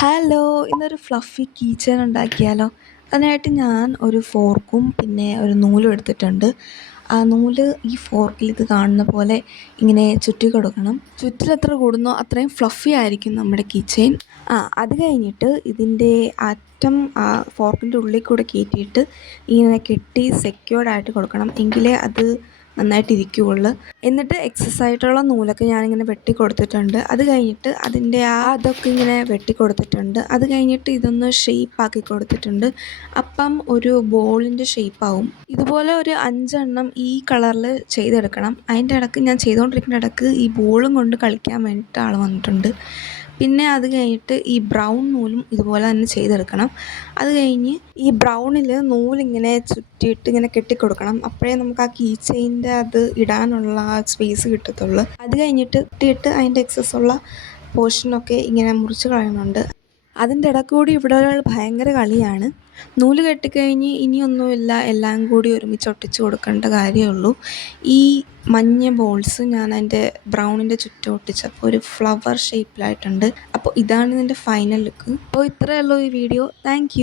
Hello! ഇന്നൊരു fluffy key chain ഉണ്ടാക്കിയാലോ? അതിനായിട്ട് ഞാൻ ഒരു ഫോർക്കും പിന്നെ ഒരു നൂലും എടുത്തിട്ടുണ്ട്. ആ നൂല് ഈ ഫോർക്കിൽ ഇത് കാണുന്ന പോലെ ഇങ്ങനെ ചുറ്റി കൊടുക്കണം. ചുറ്റലെത്ര കൂടുന്നോ അത്രയും ഫ്ലഫി ആയിരിക്കും നമ്മുടെ കീ ചെയിൻ. അത് കഴിഞ്ഞിട്ട് ഇതിൻ്റെ അറ്റം ആ ഫോർക്കിൻ്റെ ഉള്ളിൽ കൂടെ കയറ്റിയിട്ട് ഇങ്ങനെ കെട്ടി സെക്യൂർഡ് ആയിട്ട് കൊടുക്കണം. എങ്കിലേ അത് നന്നായിട്ട് ഇരിക്കുകയുള്ളു. എന്നിട്ട് എക്സസ് ആയിട്ടുള്ള നൂലൊക്കെ ഞാനിങ്ങനെ വെട്ടി കൊടുത്തിട്ടുണ്ട്. അത് കഴിഞ്ഞിട്ട് അതിൻ്റെ അതൊക്കെ ഇങ്ങനെ വെട്ടി കൊടുത്തിട്ടുണ്ട്. അത് കഴിഞ്ഞിട്ട് ഇതൊന്ന് ഷേപ്പാക്കി കൊടുത്തിട്ടുണ്ട്. അപ്പം ഒരു ബോളിൻ്റെ ഷേപ്പാവും. ഇതുപോലെ ഒരു 5 എണ്ണം ഈ കളറിൽ ചെയ്തെടുക്കണം. അതിൻ്റെ ഇടയ്ക്ക് ഞാൻ ചെയ്തുകൊണ്ടിരിക്കുന്ന ഇടയ്ക്ക് ഈ ബോളും കൊണ്ട് കളിക്കാൻ വേണ്ടിയിട്ട് ആൾ വന്നിട്ടുണ്ട്. പിന്നെ അത് കഴിഞ്ഞിട്ട് ഈ ബ്രൗൺ നൂലും ഇതുപോലെ തന്നെ ചെയ്തെടുക്കണം. അത് കഴിഞ്ഞ് ഈ ബ്രൗണിൽ നൂലിങ്ങനെ ചുറ്റിയിട്ട് ഇങ്ങനെ കെട്ടിക്കൊടുക്കണം. അപ്പോഴേ നമുക്ക് ആ കീ ചെയിൻ്റെ അത് ഇടാനുള്ള ആ സ്പേസ് കിട്ടത്തുള്ളൂ. അത് കഴിഞ്ഞിട്ട് ഇട്ടിട്ട് അതിൻ്റെ എക്സസ്സുള്ള പോർഷനൊക്കെ ഇങ്ങനെ മുറിച്ച് കളയുന്നുണ്ട്. അതിൻ്റെ ഇടയ്ക്ക് കൂടി ഇവിടെ ഒരാൾ ഭയങ്കര കളിയാണ്. നൂല് കെട്ടിക്കഴിഞ്ഞ് ഇനിയൊന്നുമില്ല, എല്ലാം കൂടി ഒരുമിച്ച് ഒട്ടിച്ച് കൊടുക്കേണ്ട കാര്യമുള്ളൂ. ഈ മഞ്ഞ ബോൾസ് ഞാൻ അതിൻ്റെ ബ്രൗണിൻ്റെ ചുറ്റും ഒട്ടിച്ചപ്പോൾ ഒരു ഫ്ലവർ ഷേപ്പിലായിട്ടുണ്ട്. അപ്പോൾ ഇതാണ് ഇതിൻ്റെ ഫൈനൽ ലുക്ക്. അപ്പോൾ ഇത്രയേ ഉള്ളൂ ഈ വീഡിയോ. താങ്ക്